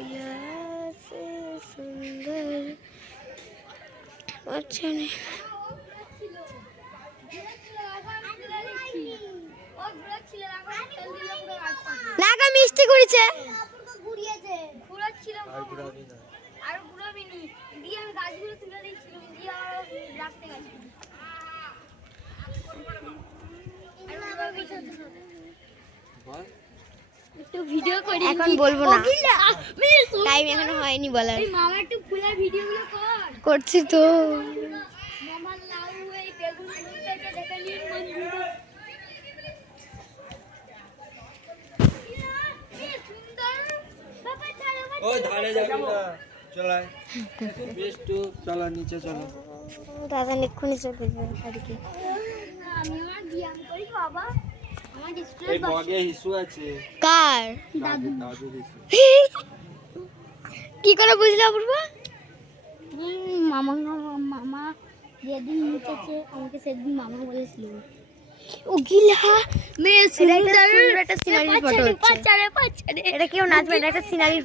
से सुंदर अच्छा नहीं লাগা মিষ্টি করেছে ঘুরিয়েছে ঘুরাচ্ছিলাম আর ঘুরাবিনি দিয়ে আমি গাছগুলো তুলে দিচ্ছিলাম দিয়ে রাখতে গেছি একটু ভিডিও করি এখন বলবো না টাইম এখনো হয়নি বলার এই মামা একটু ফুলের ভিডিওগুলো করছি তো মামা লাউ এই বেগুন ফুলটাকে দেখে নিন বন্ধুরা ओ धारे जाबी ना चलाए बेस टू चला नीचे चलो दादा निखुनी चले যাবে আজকে আমি আর ব্যায়াম করি বাবা আমার ডিসপ্লে এই বগে হিসু আছে কার দাদু দাদু হিসু কি করে বুঝলা পূর্বা মামা মামা যেদিন নিচেছে আমাকে সেদিন মামা বলেছিল ও গিলা মে সুন্দর একটা সিনারি ফটো হচ্ছে এটা কেউ নাচবে এটা একটা সিনারি